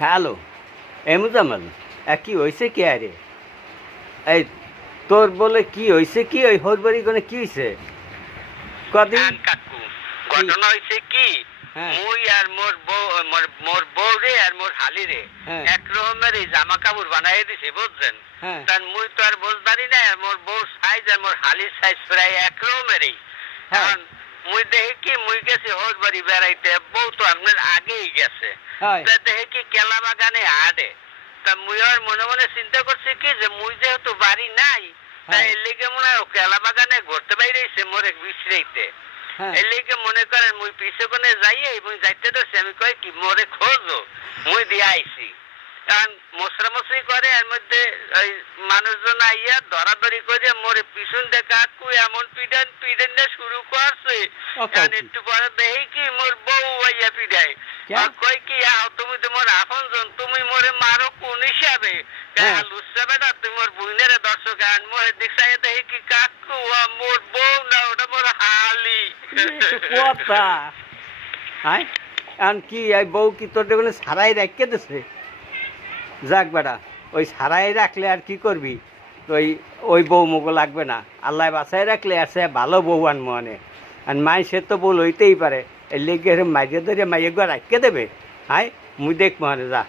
hello এমুজামাল কি হয়েছে কি আরে এই তোর বলে কি হয়েছে কি ওই হরবাড়ি কোনে কি হয়েছে কদিন কাকু ঘটনা হয়েছে কি মুই আর মোর বউ রে আর মোর হালি রে এক রকমের এই জামা কাপড় বানাই দিছি বুঝছেন কারণ মুই তো আর বুঝবারি না আর মোর বউ সাইজ আর মোর হালির সাইজ প্রায় এক রকমেরই কারণ মুই দেখি কি মুই গেছি হরবাড়ি বেড়াইতে বউ তো আপনার আগেই গেছে তা দেখি কি কেলা বাগানে আডে তা মুই আর মনে মনে চিন্তা করছি কি যে মুই যেহেতু বাড়ি নাই তাই এর লিগে মনে হয় কেলা বাগানে ঘুরতে বাইরেছে মোরে বিশ্রাইতে এর লিগে মনে করেন মুই পিছে কোনে যাইয়ে মুই যাইতে ধরছি আমি কই কি মোরে খোঁজো মুই দিয়ে আইছি কারণ মশরামশরি করে এর মধ্যে ওই মানুষজন আইয়া ধরাধরি করে মোরে পিছন দেখা কাকু এমন পিডান শুরু করছে কারণ একটু পরে দেখি কি মোর বউ আইয়া পিডায় কই কি তুমি তোমার আপনজন তুমি মোরে মারো কোন হিসাবে লুচ্ছা বেটা তুমি মোর বুইনের দর্শক আন মোরে দেখছাই দেখি কি কাকু মোর বউ না ওটা মোর হালি কথা হ্যাঁ এখন কি এই বউ কি তোর দেখলে সারাই রেখে দিছে যাক বেটা ওই সারাই রাখলে আর কি করবি ওই বউ মুগো লাগবে না আল্লাহ বাসায় রাখলে আর সে ভালো বউ আনবো অনে আর মাই সে তো বউ লইতেই পারে এই লেগে মাইয়ে ধরে মাইয়ে গো রাখকে দেবে হাই মুই দেখ মনে যা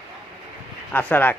আশা রাখ